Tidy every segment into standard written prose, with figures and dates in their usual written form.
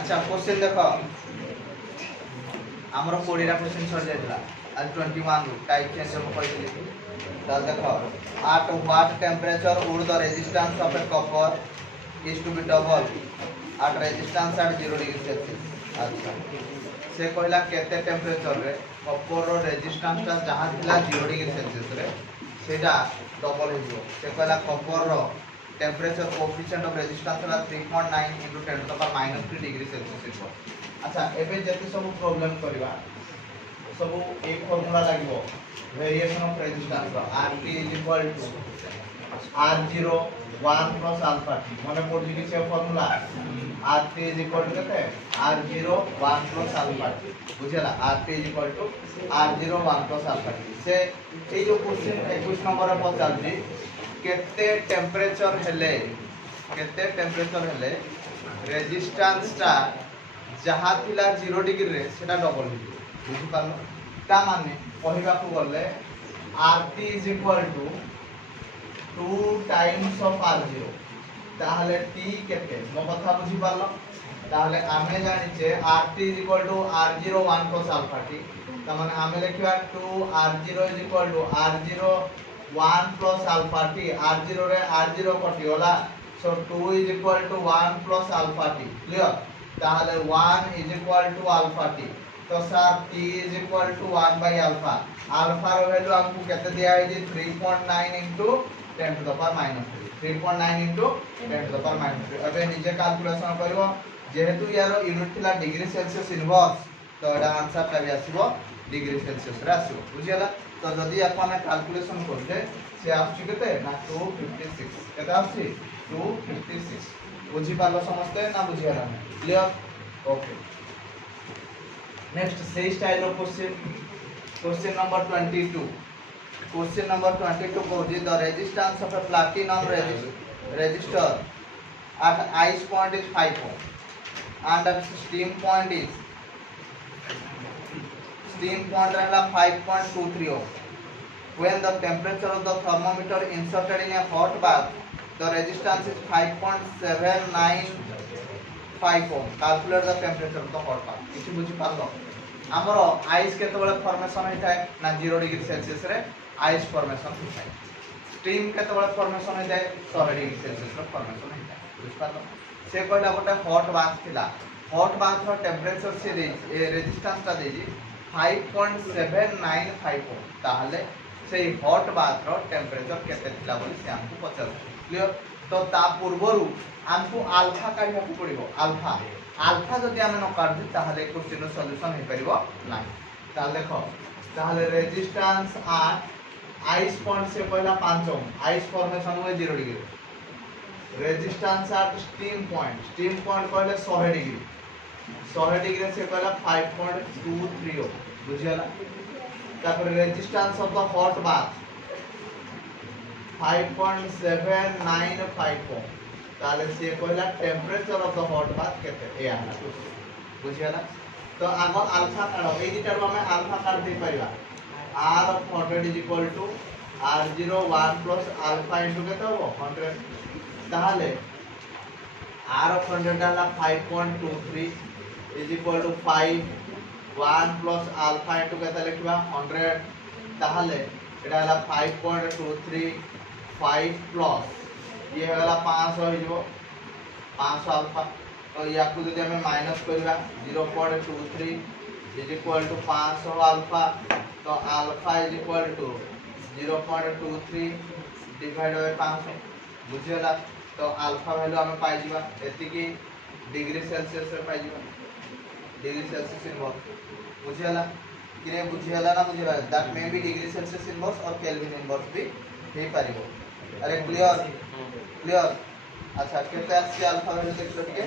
अच्छा क्वेश्चन देखो हमर 20 रा क्वेश्चन सर जायला आज 21 रु टाइप चेंज हम कहली ताल देखो at what temperature would the resistance of a copper is to be double at resistance at 0 degree celsius अच्छा से कहला केते टेम्परेचर रे कपर रो रेजिस्टेंस ता जहां थिला 0 डिग्री सेल्सियस रे सेटा डबल हो जो से कहला कपर रो टेम्परेचर कोएफिशिएंट ऑफ रेजिस्टेंस ला 3.9 * 10 to the minus 3 degree Celsius हो अच्छा एबे जति सब प्रॉब्लम करबा सब एक फार्मूला लागबो variation of resistance Rt R0 1 plus alpha t माने पड़जी कि से फार्मूला Rt केते R0 1 plus alpha t बुझला Rt R0 1 plus alpha t से ए जो क्वेश्चन 21 नंबर पर पचालजी केते टेम्परेचर हेले रेजिस्टेंस ता जहां थिला 0 डिग्री रे सेटा डबल हो बुझि पालो ता माने कहिबा को गले Rt 2 टाइम्स ऑफ R0 ताहले t केते मो कथा बुझि पालो ताहले आमे जानिचे Rt R0 1 plus alpha t ता माने आमे लिखिबा 2 R0 R0 1 plus alpha t R0 रे R0 कटि होला सो 2 1 plus alpha t क्लियर ताहले 1 alpha t तो sir t 1 by alpha alpha रो वैल्यू हमको केते दिया है जे 3.9 into 10 to the power minus 3 3.9 into 10 to the power minus 3 अबे नीचे कैलकुलेशन करबो जेहेतु यारो यूनिट थिला डिग्री सेल्सियस इनवर्स तो एडा आंसर ता भी आसीबो डिग्री सेल्सियस रे आसीबो बुझियला तो जदी आपण कैलकुलेशन करते से आछि केते ना 256 केते आछि 256 बुझि पालो समझते ना बुझियला क्लियर ओके नेक्स्ट से style of question number 22 question number 22 कहूँ the resistance of a platinum resistor at ice point is 5 ohm and at steam point रहला 5.23 ohm when the temperature of the thermometer inserted in a hot bath the resistance is 5.795 ohm calculate the temperature of the hot bath किछि बुझि पालो हमरो ice केते बेले formation होइथाय ना 0 degree Celsius रे ice formation होइथाय steam केते बेले फॉर्मेशन होइथाय 100 डिग्री सेल्सियस रे फॉर्मेशन होइथाय बुझ पालो से कहला गोटे हॉट बाथ थिला हॉट बाथ रो टेम्परेचर से दे रेजिस्टेंस ता देजी 5.795 ओम ताहले से हॉट बाथ रो टेम्परेचर केते थिला बोली से हमको पचार क्लियर तो ता पूर्वरु हमको अल्फा काढिया को पड़िबो अल्फा जदि हम न काढि ताहले क्वेश्चन सॉल्यूशन हे परिबो नाही ताहले देखो ताहले रेजिस्टेंस आर आइस पॉइंट से पहला 5 ओम आइस फॉर्मेशन हुए 0 degree resistance at steam point कहले 100 डिग्री से कहला 5.23 ओम बुझियला तापर resistance of the hot bath 5.795 ओम ताले से कहला temperature of the hot bath केते या बुझियला तो आगो अल्फा काढो ए दिटा रो हमें अल्फा काढ दे परिबा r of 100 is equal to r0 1 plus alpha into केते हो 100 ताहले r of 100 डाला 5.23 is equal to 5 1 plus alpha into केते लिखबा 100 ताहले एडा हला 5.23 5 plus ये हला 500 हो जो 500 अल्फा तो या को जदि हमें माइनस करबा 0.23 is equal to 500 अल्फा तो alpha is equal to 0.23 divide by 500 बुझियला तो अल्फा वैल्यू हमें पाई जीवा एति की डिग्री सेल्सियस रे पाई जीवा डिग्री सेल्सियस इनवर्स बुझियला किने बुझियला ना बुझियला that may be degree Celsius inverse और केल्विन इनवर्स भी हे पारिबो अरे क्लियर अच्छा केते आसी अल्फा वैल्यू देखलो ठीक है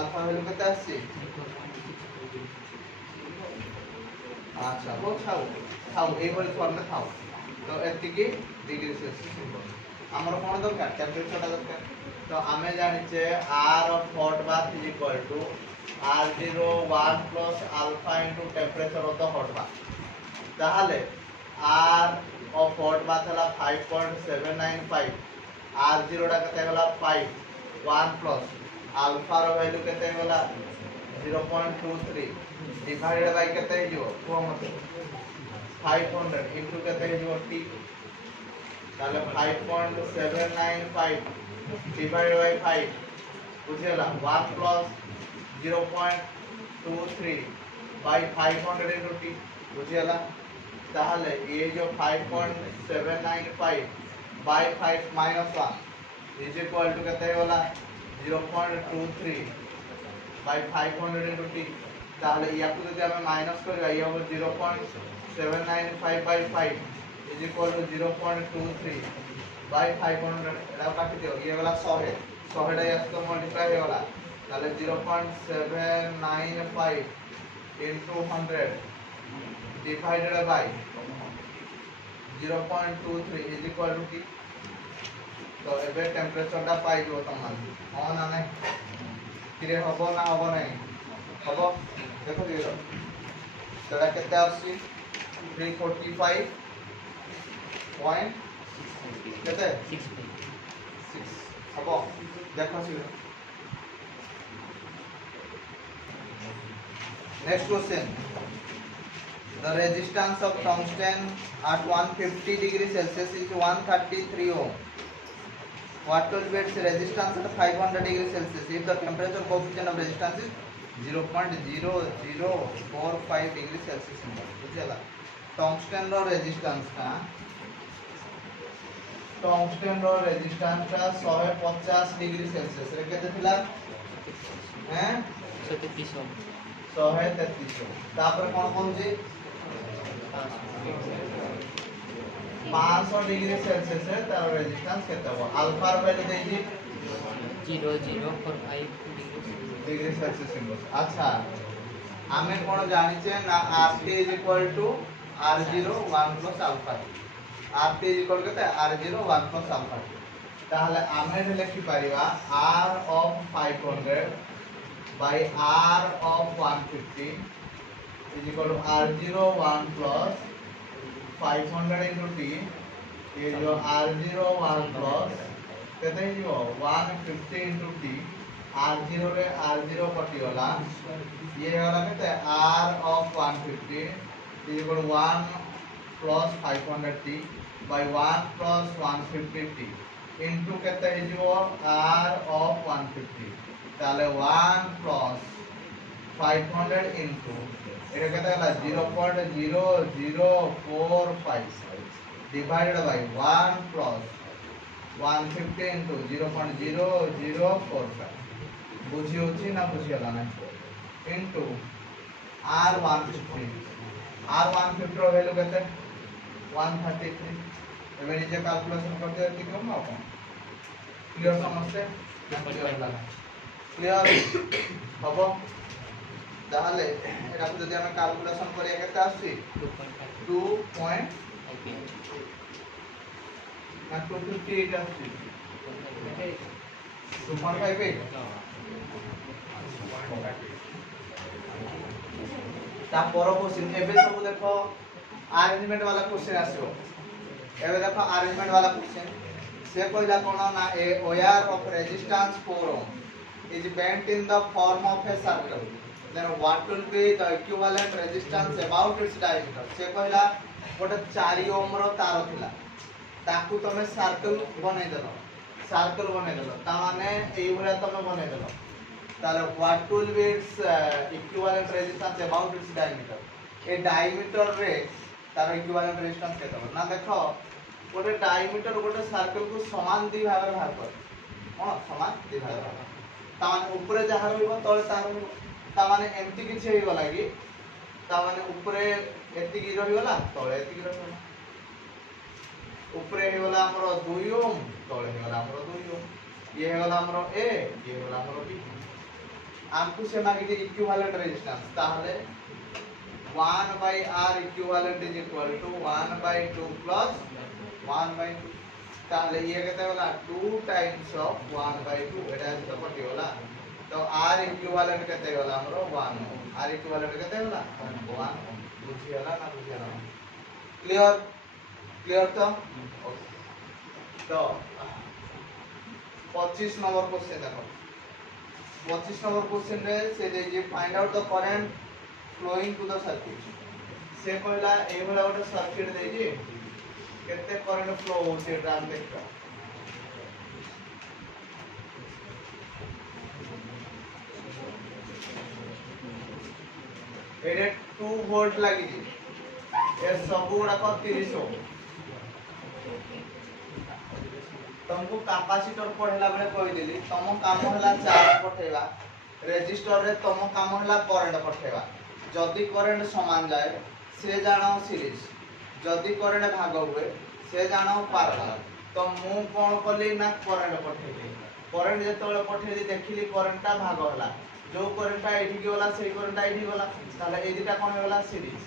अल्फा वैल्यू केते आसी अच्छा वो थाउ ए बल फॉर्म में थाउ तो एति की डिग्री सेल्सियस इनवर्स हमर कोन दरकार टेम्परेचर दरकार तो हमें जानिचे r of hot bath is equal to r0 1 plus alpha into temperature of the hot bath ताहले r ऑफ हॉट बाथ हला 5.795 r0 डा कते हला 5 1 प्लस अल्फा रो वैल्यू केते होला 0.23 डिवाइडेड बाय केते हिजो को मते 500 इनटू केते हिजो t ताले 5.795 डिवाइडेड बाय 5 बुझेला 1 प्लस 0.23 बाय 500 इनटू t बुझेला ताहले ये जो 5.795 by 5 minus 1 is equal to केते होला 0.23 बाय 500 इनटू t ताहले याकु जदि हमें माइनस करबा ये हो 0.795 by 5 is equal to 0.23 by 500 एला काटी दियो ये वाला 100 है 100 टा यास तो मल्टीप्लाई हो वाला ताहले 0.795 into 100 divided by 0.23 is equal to t तो एबे टेम्परेचर टा पाई जो तमान हां ना नै क्लियर हबो ना हबो नै हबो देखो दियो तडा केते आसी 345 पॉइंट केते 6 हबो देखो सी next question The resistance of tungsten at 150 degree Celsius is 133 ohm. What will be its resistance at 500 degree Celsius if the temperature coefficient of resistance is 0.0045 degree Celsius? बुझेला tungsten रो resistance का टा 150 degree Celsius रे केते थिला हैं 133 तापर कोन कोन जी 500 degree Celsius है तार रेजिस्टेंस केते हो अल्फा रो वैल्यू दे दी 0045 डिग्री सेल्सियस इनवर्स अच्छा हमें कोन जानि छे ना RT R0 1 plus alpha RT केते R0 1 plus अल्फा ताहले हमें लिखि परिबा R of 500 by R of 150 is equal to R0 1 plus 500 into t ये जो R0 1 plus कहते हैं जो 150 into t R0 रे R0 कटी वाला ये वाला कहते हैं R of 150 is equal to 1 plus 500 t by 1 plus 150 t into कहते हैं जो R of 150 ताले 1 plus 500 into এটা কত হলো 0.0045 divided by 1 plus 150 into 0.0045 বুঝি হচ্ছে না বুঝি হলো না into R150 R150 র ভ্যালু কত 133 এবারে নিজে ক্যালকুলেশন করতে কি করব আপন ক্লিয়ার সমস্যা ক্লিয়ার হবো তাহলে এটা যদি আমরা ক্যালকুলেশন করি এটাতে আসছে 2.5 না 258 আসছে 2.58 তারপর क्वेश्चन एबे सब देखो अरेंजमेंट वाला क्वेश्चन आसीबो एबे देखो अरेंजमेंट वाला क्वेश्चन से कहला कोन ना a wire of resistance 4 ohm is bent in the form of a circle then what will be the equivalent resistance about its diameter से कहला गोटे 4 ओम रो तार थिला ताकू तमे सर्कल बनै देलो ता माने एई भला तमे बनै देलो ताले what will be its equivalent resistance about its diameter A diameter रे तार equivalent resistance केतो ना देखो गोटे diameter गोटे सर्कल को समान दी भाग रे भाग कर हां समान दी भाग रे ता माने ऊपर जहा रहइबो तळे तार रहइबो ता माने एम्ति किछि हेइ गला कि ता माने ऊपर एति कि रहि गला तळे एति कि रहि गला ऊपर हे गला हमरो 2 ओम तळे हे गला हमरो 2 ओम ये हे गला हमरो ए ये गला हमरो बी आमकु से मागिते इक्विवेलेंट रेजिस्टेंस ताहले 1 by r equivalent is equal to 1 by 2 plus 1 by 2 ताहले ये केते होला 2 times of 1 by 2 एटा तो पटी होला तो r equivalent केते होला हमरो 1 r equivalent केते होला 1 बुझी होला ना बुझी होला क्लियर क्लियर तो 25 नंबर क्वेश्चन देखो 25 नंबर क्वेश्चन रे से दे जे find out the current flowing to the circuit से कहला ए भला गोटे सर्किट दे जे केते करंट फ्लो होचे एटा हम देखा एडे 2 वोल्ट लागि जे ए सब गुडा को 30 हो तुमको कैपेसिटर पढ़ेला बेले कहि देली तम काम होला चार्ज पठेबा रेजिस्टर रे तम काम होला करंट पठेबा जदी करंट समान जाए से जानो सीरीज जदी करंट भाग हुए से जानो पैरेलल तो मु कोन कली ना करंट पठेली करंट जेतोले पठेली देखिली करंटटा भाग होला जो करंटटा एठी की होला सेही करंटटा एठी होला ताले ए दिटा कोन होला सीरीज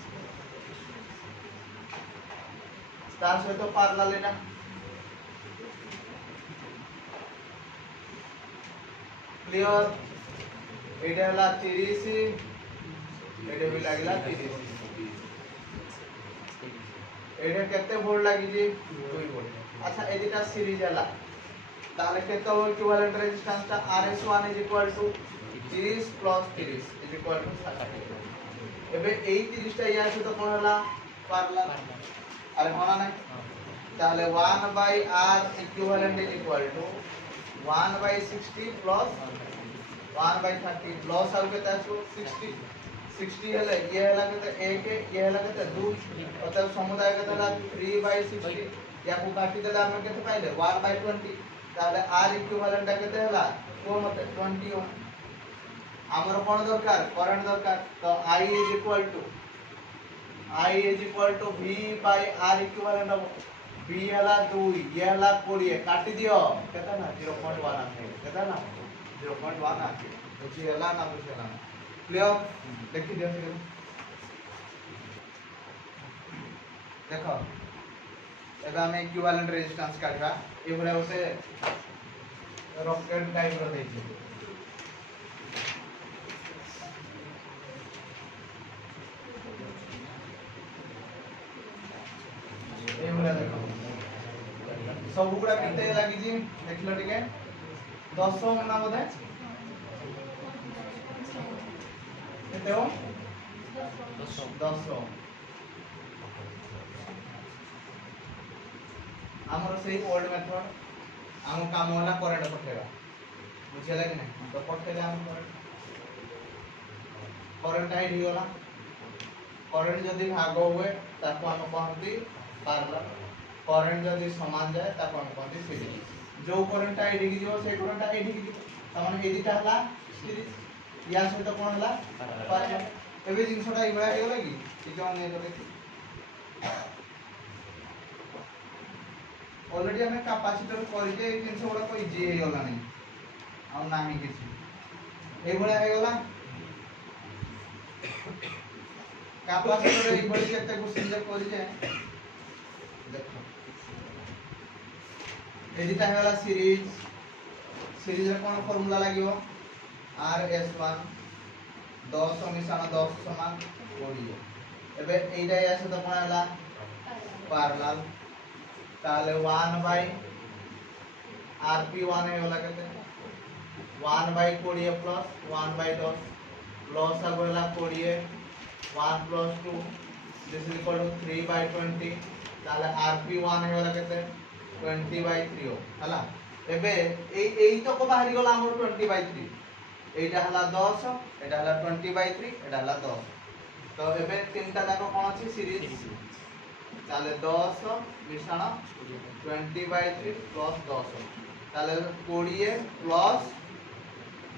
तार सहित पैरेलल एटा क्लियर एटा होला 30 एटा भी लागिला 30 एटा केते वोल्ट लागि जे 2 वोल्ट अच्छा ए दिटा सीरीज हला ताले केते वोल्ट इक्विवेलेंट रेजिस्टेंस ता RS1 30 प्लस 30 60 एबे एई 30 ता या से तो कोन हला पैरेलल अरे होना नहीं ताले 1/r इक्विवेलेंट 1/60 प्लस 1/30 प्लस आउ केता आसो 60 हले ये हला केते 1 ये हला केते 2 मतलब समुदाय केते हला 3/60 या को काटी देला हम केते पाइले 1/20 ताले r इक्विवेलेंट केते हला कोन मते 20 ओम हमर कोन दरकार करंट दरकार तो I is equal to v by r equivalent अब v हला 2 ये हला 20 काटी दियो केता ना 0.1 आथे केता ना 0.1 आथे बुझी हला ना बुझला क्लियर देखि दियो फिर देखो एबा हम इक्विवेलेंट रेजिस्टेंस काटबा ए भले होते रॉकेट टाइप रो देछि ए भले देखो सब गुडा केते लागि जी देखलो टिके 10 ओम ना बोधे केते ओम 10 ओम हमर सेही ओल्ड मेथड हम काम होला करंट पठेबा बुझिला कि नहीं तो पठेले हम करंट आई होला करंट जदी भाग हुए ताको हम कहंती पैरेलल करंट जदी समान जाए ताको हम कहंती सीरीज जो करंट आई डिगी जो से करंट आई डिगी त माने ए दिटा हला सीरीज या से तो कोन हला पैरेलल एबे जिंसटा इबरा हे होला कि जोन ने तो देखि ऑलरेडी हमें कैपेसिटर कर के जिंस बड़ा कोई जे हे होला नहीं हम नाही किसी ए बड़ा हे होला कैपेसिटर ए बड़ी केते क्वेश्चन जे कर जे देखो ए दिटा हे होला सीरीज रे कोन फार्मूला लागियो RS1 10 मिशान 10 समान 20 एबे एइटा या से तो कोन हला पैरेलल ताले 1/rp1 हे होला केते 1/20 प्लस 1/10 प्लस आगला 20 1 plus 2 this is equal to 3/20 ताले rp1 हे होला केते 20/3 हला एबे एई तो को बाहरी गला हमर 20/3 एटा हला 10 एटा हला 20/3 एटा हला 10 तो एबे तीनटा जाको कोन अछि सीरीज ताले 10 मिश्रण 20/3 प्लस 10 ताले 20 प्लस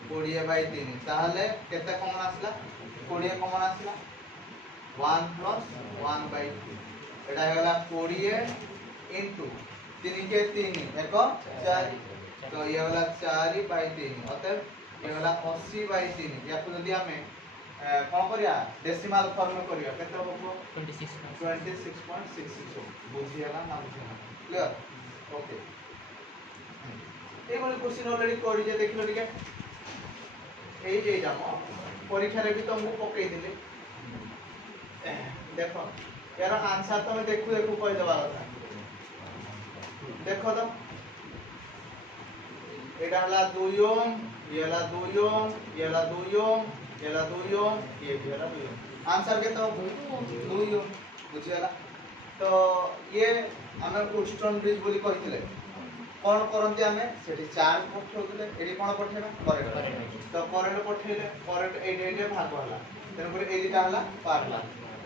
20/3 ताले केते कमन आसला 20 कमन आसला 1 प्लस 1/2 एटा हेला 20 इनटू 3 के 3 एक 4 तो ये वाला 4/3 अतः ये वाला 80/3 या तो यदि हमें कोन करिया डेसिमल फॉर्म में करिया केते होबो 26.66 बुझियाला ना बुझियाला क्लियर ओके ए वाला क्वेश्चन ऑलरेडी करि जे देखलो ठीक है ए जे जामो परीक्षा रे भी तुमको पकई दिले देखो यार आंसर तो मैं देखू कहि देबा କଥା देखो तो एटा हला 2 ओम ये वाला 2 ओम, ये वाला 2 ओम, ये वाला 2 ओम, ये भी वाला 2 ओम। आंसर के तो 2 ओम बुझियाला। तो ये आमे उस्टन ब्रिज बोली कहिथिले कोन करंती आमे सेठी चार्ज पठौले एडी कोन पठेबा करंट। तो करंट पठेले करंट एडे भाग होला तेन पर एडिटा हला पारलाल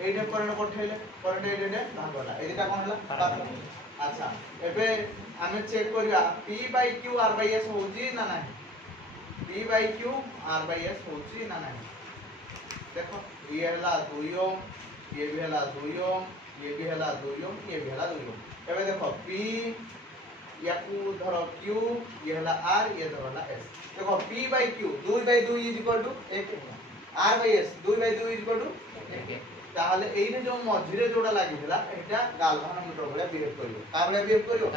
एडे करंट पठेले करंट एडे भाग होला एडिटा कोन हला पारलाल। अच्छा एबे आमे चेक करिया p by q r by s होजी ना नाही p by q r by s होजी ना नाही। देखो ये हला 2 ओम, ये भी हला 2 ओम, ये भी हला 2 ओम, ये भी हला 2 ओम। एबे देखो p याकू धरो q ये हला r ये धरो हला s। देखो p by q 2 by 2 is equal to 1 r by s 2 by 2 is equal to 1। ताहले एइने जो मझिरे जोडा लागितला एटा गाल्वानोमीटर भले बिहेव करियो का भले बिहेव करियो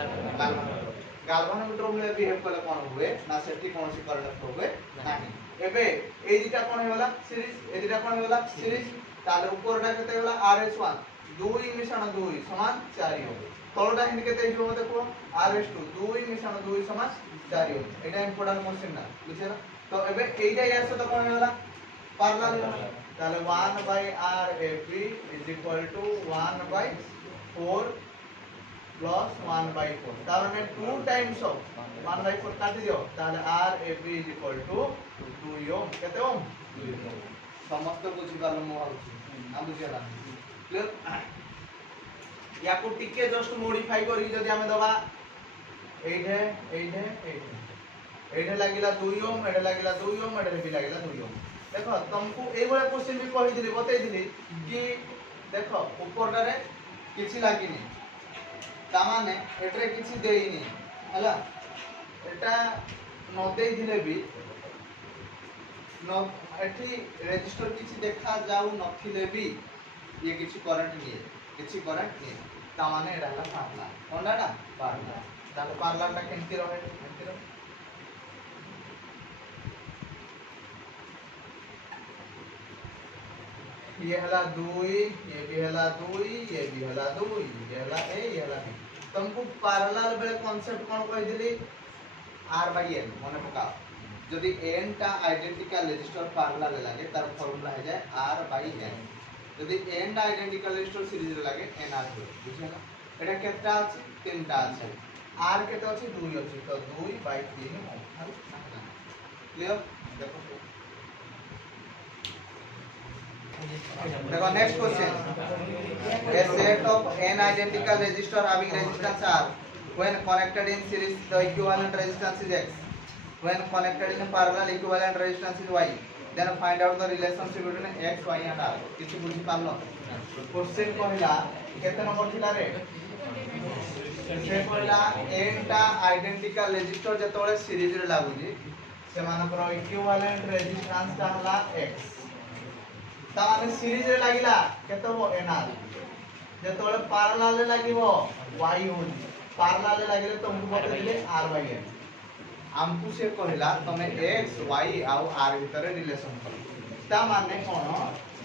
गाल्वानोमीटर भले बिहेव कले कोन हुए ना सेठी कोनसी करंट फ्लो हुए नाही। एबे ए दिटा कोन हेला series A दिटा cone Hella series ताले ऊपरटा केते हेला rs1 2 मिश्रण 2 समान 4 ओम तळटा हिंदी केते हिबो मते को rs2 2 मिश्रण 2 समान 4 ओम। एटा इंपोर्टेंट क्वेश्चन ना बुझिला। तो एबे एइटा यार से तो कोन हेला पैरेलल ताले 1 by r ab is equal to 1 by 4 plus 1 by 4 तार माने 2 times of 1 by 4 काटी दियो ताले r ab is equal to 2 ओम केते ओम 2 ओम। समस्त बुझी पालो मो आउची आ बुझिला क्लियर। याकू टिके जस्ट मॉडिफाई करी जदी हमें दबा एठे एठे एठे एठे लागिला 2 ओम एठे लागिला 2 ओम एठे भी लागिला 2 ओम। देखो तुमको ए वाला क्वेश्चन भी कहि दिली बतै दिली कि देखो ऊपर रे किछि लागिनी ता माने एटरे किछि देइनी हला एटा न देइ दिले भी न एठी रजिस्टर किछि देखा जाऊ नथिले भी ये किछि करंट निए किछि करंट निए ता माने एटा हला पारला कोनडा पारला ताले पारलाटा केनति रहे केनति रहे ये हला 2 ये भी हला 2 ये भी हला 2 ये हला a ये हला b। तुमको पैरेलल बेले कांसेप्ट कोन कहि दिली r बाय n मने पकाओ जदी n टा आइडेंटिकल रेजिस्टर पैरेलल लागे तार फार्मूला है जाय r बाय n जदी n टा आइडेंटिकल रेजिस्टर सीरीज रे लागे nr बुझिला। एटा केटा अछि तीनटा अछि r केटा अछि 2 अछि तो 2 बाय 3 क्लियर। देखो देखो next question a set of n identical resistor having resistance r when connected in series the equivalent resistance is x when connected in parallel equivalent resistance is y then find out the relationship between x y and r। किछि बुझी पारलो question कहला केते number थिला रे से कहला n टा identical resistor जतोले series रे लागुजी से मानकर इक्विवेलेंट रेजिस्टेंस ता हला x ताने सीरीज रे लागिला केते हो nr जतोले पैरेलल रे लागिवो y होई पैरेलल रे लागिले तुमको बते दिले r by n हमकु से कहला तमे x y आ r भीतर रिलेशन कर ता माने कोन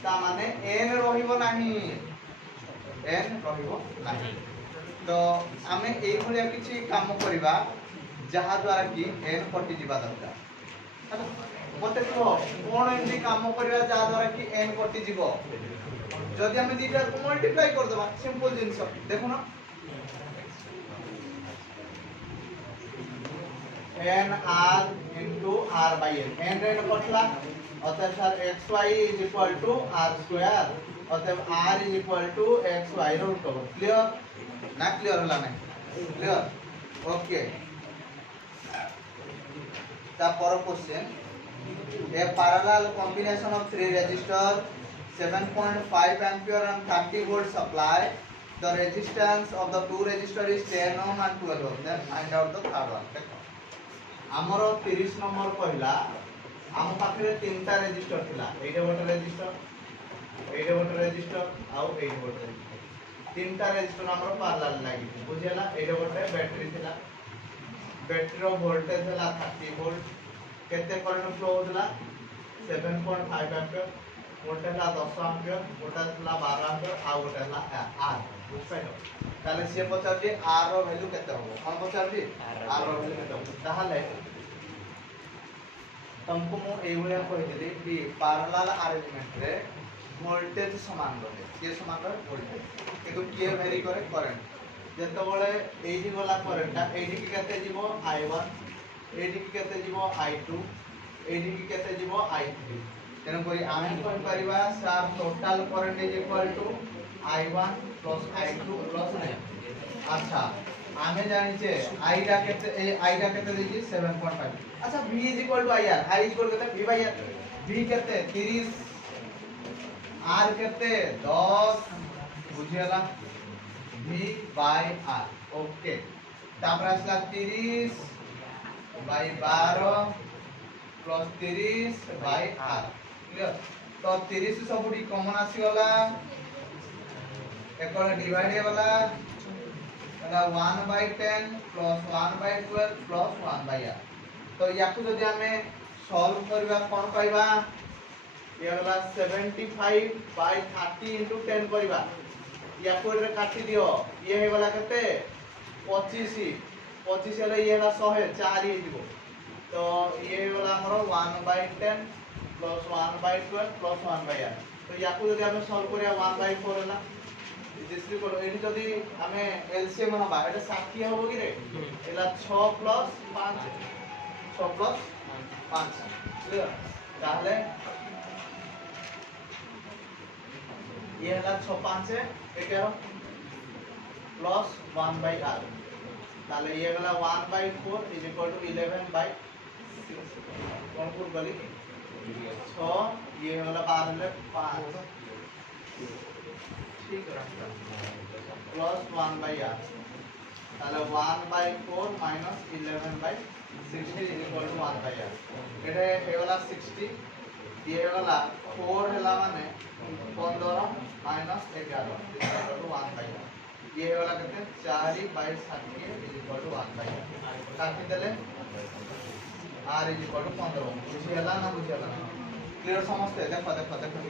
ता माने n रहिबो नाही n रहिबो नाही। तो आमे एई भलिया किछि काम करिबा जहा द्वारा कि n कटि जिबा दरकार बते को कोन एंडी काम करिया जा द्वारा कि n कटि जिवो जदि हम दिटा को मल्टीप्लाई कर देबा सिंपल जिंस देखो ना n r into r by n n रे कटला अतः sir xy is equal to r square अतः r is equal to xy root over clear ना क्लियर होला नहीं क्लियर ओके। ता पर question a parallel combination of 3 resistors 7.5 ampere and 30 volt supply the resistance of the two resistor is 10 ohm and 12 ohm then find out the third one। देखो हमरो 30 number कहला हम पाखरे तीनटा रेजिस्टर थिला एइटे गोटे रेजिस्टर आउ एइटे गोटे रेजिस्टर तीनटा रेजिस्टर हमरो पैरेलल लागि बुझियला एइटे गोटे बैटरी थिला बैटरी रो वोल्टेज हला 30 वोल्ट केते करंट फ्लो होतला 7.5 एम्पियर गोटे हला 10 एम्पियर गोटे हला 12 एम्पियर आ गोटे हला r बुझाइलो ताले से पचार जे r रो वैल्यू केते होबो हम पचार जे r रो वैल्यू केते होबो ताहाले तुमको मु ए भलिया कहिदिली बी पैरेलल अरेंजमेंट रे वोल्टेज समान रहे के समान रहे वोल्टेज किंतु के वेरी करे करंट जेतो बळे एही गला करंट एही की केते जीवो I1 एही की केते जीवो I2 एही की केते जीवो I3 तेन करी आमे कोन परिबा सार total current is equal to I1 plus I2 plus अच्छा आमे जानि छे I डा केते देजी 7.5 अच्छा V is equal to IR I is equal केते V बाय R V केते 30 R केते 10 बुझियला V बाय R ओके तापर आसला 30 by 12 plus 30 by R clear तो 30 सबुडी कॉमन आसी गला एक डिवाइड वाला एला 1/10 प्लस 1/12 प्लस 1/r तो याकु जदि हमें सॉल्व करबा कोन पाइबा ये वाला 75/30 * 10 करबा याकु रे काटी दियो ये हे वाला केते 25 हेले ये वाला 100 4 ही दिबो तो ये वाला हमरो 1/10 प्लस 1/12 प्लस 1/r तो याकु जदि हमें सॉल्व करिया 1/4 होला जिसरी को एडी जदि हमें एलसीएम नबा एटा 60 होबो कि रे एला 6 प्लस 5 6 प्लस 5 क्लियर ताहले ये हला 6 5 से 11 प्लस 1/r ताहले ये वाला 1/4 इज इक्वल टू 11/6 कौन पुट गली 6 ये वाला 12 ले 5 ठीक रास्ता प्लस 1/r ताले 1/4 minus 11/60 is equal to 1/r एटे हे वाला 60 ये वाला 4 हला माने 15 minus 11 is equal to 1/r ये वाला केते 4/60 इज इक्वल टू 1/r काटी देले r इज इक्वल टू 15 बुझियला ना बुझियला क्लियर समझते देखो देखो देखो